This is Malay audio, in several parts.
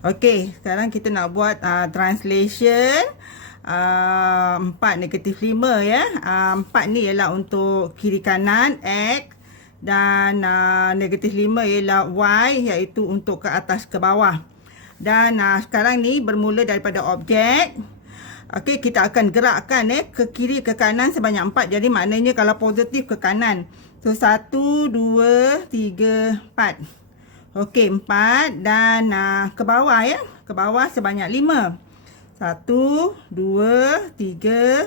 Okey, sekarang kita nak buat translation 4 negatif 5 ya. 4 ni ialah untuk kiri kanan X dan negatif 5 ialah Y, iaitu untuk ke atas ke bawah. Dan sekarang ni bermula daripada objek. Okey, kita akan gerakkan ke kiri ke kanan sebanyak 4. Jadi maknanya kalau positif ke kanan. So 1 2 3 4. Okey, 4 dan ke bawah ya. Ke bawah sebanyak 5. 1 2 3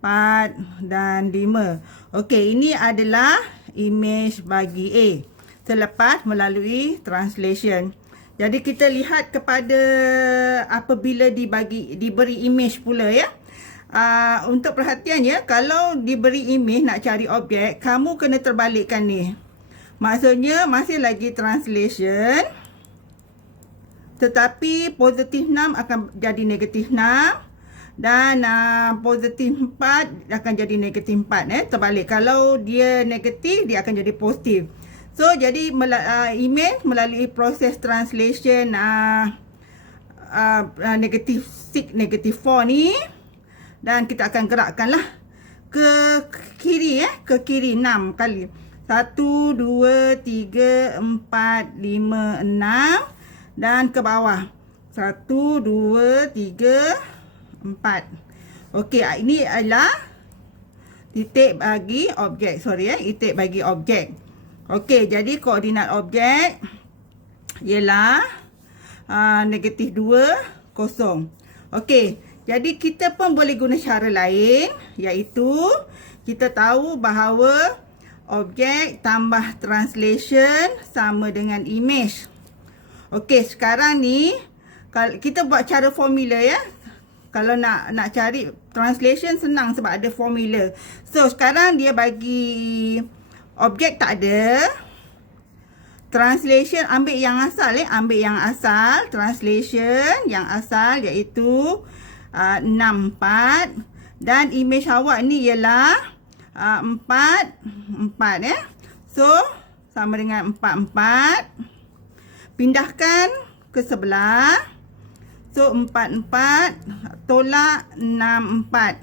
4 dan 5. Okey, ini adalah image bagi A selepas melalui translation. Jadi kita lihat kepada apabila diberi image pula ya. Untuk perhatian ya, kalau diberi image nak cari objek, kamu kena terbalikkan ni. Maksudnya masih lagi translation, tetapi positif 6 akan jadi negatif 6 dan positif 4 akan jadi negatif 4. Terbalik, kalau dia negatif dia akan jadi positif. So jadi image melalui proses translation negatif 6 negatif 4 ni, dan kita akan gerakkanlah ke kiri ke kiri 6 kali. 1 2 3 4 5 6 dan ke bawah 1 2 3 4. Okey, ini adalah titik bagi objek. Titik bagi objek. Okey, jadi koordinat objek ialah negatif 2 0. Okey, jadi kita pun boleh guna cara lain, iaitu kita tahu bahawa objek tambah translation sama dengan image. Okey, sekarang ni kalau kita buat cara formula ya. Kalau nak cari translation senang sebab ada formula. So sekarang dia bagi objek tak ada. Translation ambil yang asal ambil yang asal. Translation yang asal iaitu 6 4 dan image awak ni ialah 4 4 So sama dengan 4 4. Pindahkan ke sebelah. So 4 4 tolak 6 4.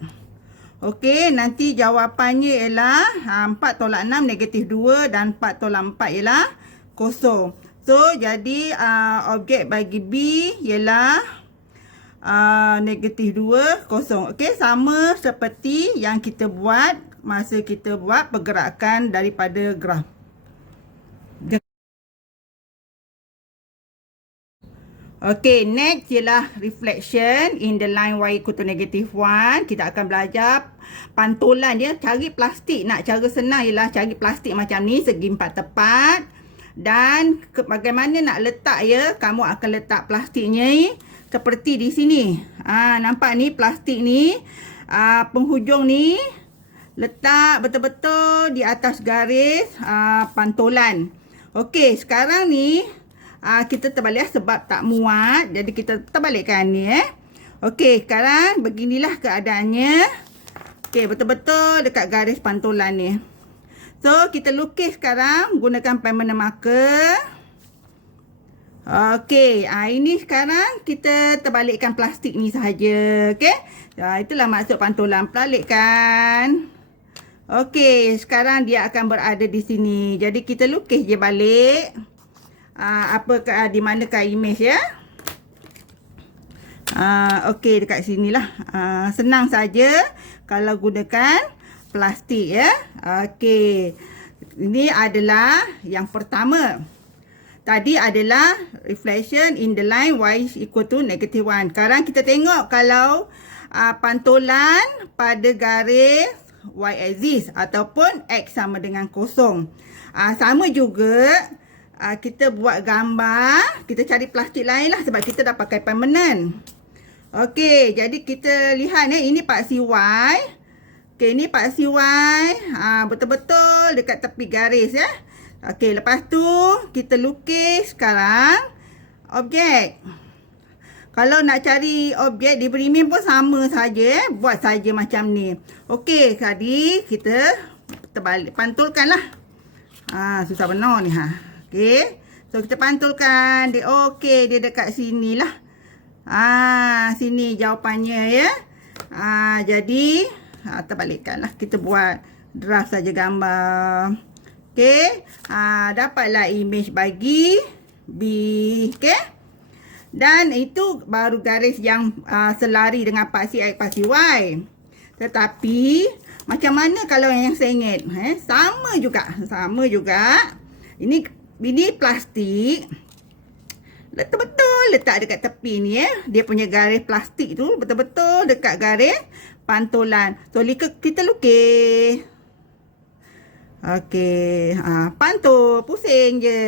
Okey, nanti jawapannya ialah 4 tolak 6 negatif 2 dan 4 tolak 4 ialah 0. So jadi objek bagi B ialah negatif 2 0. Okey, sama seperti yang kita buat masa kita buat pergerakan daripada graf. Okey, next ialah reflection in the line y equal to negative 1. Kita akan belajar pantulan dia. Cari plastik, nak cara senang ialah cari plastik macam ni, segi 4 tepat. Dan bagaimana nak letak ya, kamu akan letak plastiknya seperti di sini. Nampak ni plastik ni, penghujung ni letak betul-betul di atas garis pantulan. Okey, sekarang ni kita terbalik sebab tak muat. Jadi kita terbalikkan ni Okey, sekarang beginilah keadaannya. Okey, betul-betul dekat garis pantulan ni. So kita lukis sekarang gunakan permanent marker. Okey, ini sekarang kita terbalikkan plastik ni sahaja. Okey, itulah maksud pantulan, perbalikkan. Okey, sekarang dia akan berada di sini. Jadi kita lukis je balik. Di manakah image ya? Okey, dekat sinilah. Senang saja kalau gunakan plastik ya. Okey. Ini adalah yang pertama. Tadi adalah reflection in the line y equal to negative 1. Sekarang kita tengok kalau pantulan pada garis y-axis ataupun x sama dengan 0. Sama juga kita buat gambar, kita cari plastik lain lah sebab kita dah pakai permanent. Okey, jadi kita lihat ini paksi y. Okey, ini paksi y. Betul-betul dekat tepi garis ya. Okey, lepas tu kita lukis sekarang objek. Kalau nak cari objek diberi image pun sama saja buat saja macam ni. Okey, tadi kita terbalik, pantulkanlah. Susah benar ni Okey. So kita pantulkan. Dia okey, dia dekat sini lah. Sini jawapannya ya. Jadi terbalikkanlah, kita buat draft saja gambar. Okey. Dapatlah image bagi B. Okey. Dan itu baru garis yang selari dengan paksi X paksi Y. Tetapi macam mana kalau yang sengit? Sama juga. Ini plastik. Betul-betul letak dekat tepi ni ya. Dia punya garis plastik tu betul-betul dekat garis pantulan. So kita lukis. Okey, pantul, pusing je.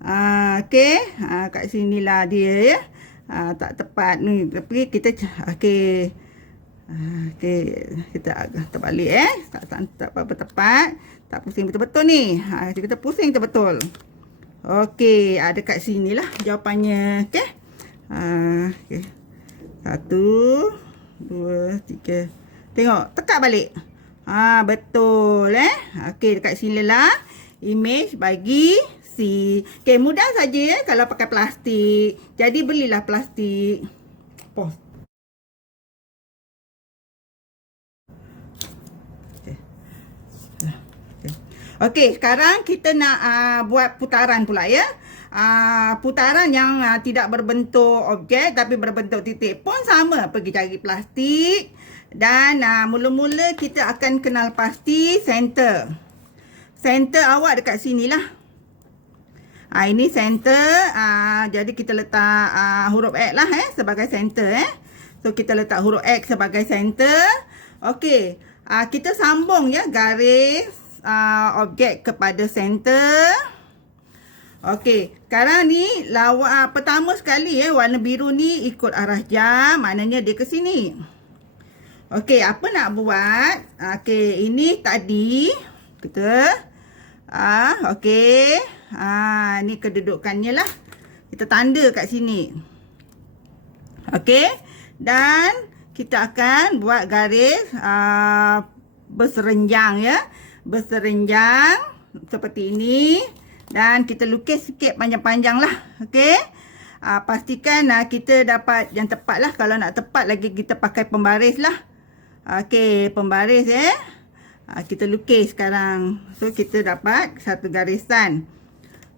Okey, kat sinilah dia ya. Tak tepat ni, tapi kita okey. Okey, kita agak terbalik tak apa tepat. Tak pusing betul-betul ni. Kita pusing betul. Okey, dekat sinilah jawapannya. Okey. Okey. 1 2 3. Tengok, tekak balik. Betul Okey, dekat sinilah image bagi C. Okey, mudah saja kalau pakai plastik. Jadi belilah plastik. Pause. Okey, sekarang kita nak buat putaran pula ya. Putaran yang tidak berbentuk objek tapi berbentuk titik pun sama. Pergi cari plastik. Dan mula-mula kita akan kenal pasti center. Center awak dekat sinilah. Ini center. Jadi kita letak huruf X lah sebagai center So kita letak huruf X sebagai center. Okey, kita sambung ya garis objek kepada center. Okey, sekarang ni pertama sekali warna biru ni ikut arah jam, maknanya dia ke sini. Okey, apa nak buat? Okey, ini tadi kita okey. Ni kedudukannya lah. Kita tanda kat sini. Okey, dan kita akan buat garis berserenjang ya. Berserenjang seperti ini. Dan kita lukis sikit panjang-panjang lah. Okey. Pastikan kita dapat yang tepat lah. Kalau nak tepat lagi kita pakai pembaris lah. Okey, pembaris kita lukis sekarang. So kita dapat satu garisan.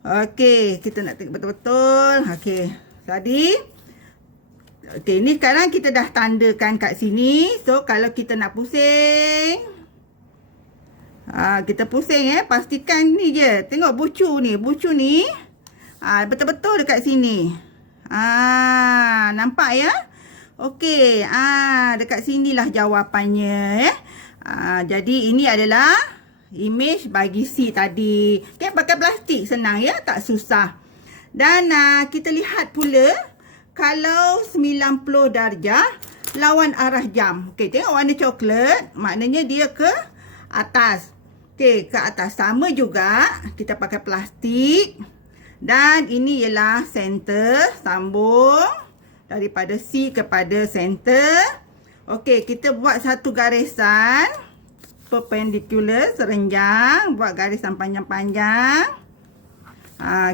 Okey, kita nak tengok betul-betul. Okey. Tadi okey, ni sekarang kita dah tandakan kat sini. So kalau kita nak pusing, kita pusing pastikan ni je. Tengok bucu ni betul-betul dekat sini. Nampak ya? Okey, dekat sinilah jawapannya jadi ini adalah image bagi C tadi. Okey, pakai plastik senang ya, tak susah. Dan kita lihat pula kalau 90 darjah lawan arah jam. Okey, tengok warna coklat, maknanya dia ke atas. Okey, ke atas. Sama juga kita pakai plastik. Dan ini ialah center, sambung daripada C kepada center. Okey, kita buat satu garisan perpendicular, serenjang, buat garisan panjang-panjang.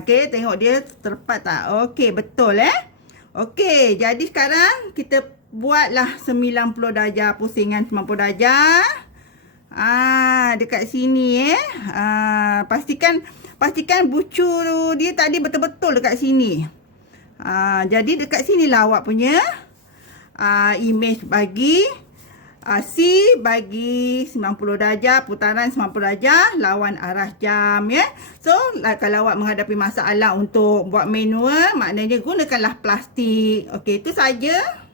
Okey, tengok dia tepat tak? Okey, betul Okey, jadi sekarang kita buatlah 90 darjah, pusingan 90 darjah. Dekat sini pastikan bucu dia tadi betul-betul dekat sini. Jadi dekat sinilah awak punya image bagi C bagi 90 darjah, putaran 90 darjah lawan arah jam ya. So kalau awak menghadapi masalah untuk buat manual, maknanya gunakanlah plastik. Okey, itu saja.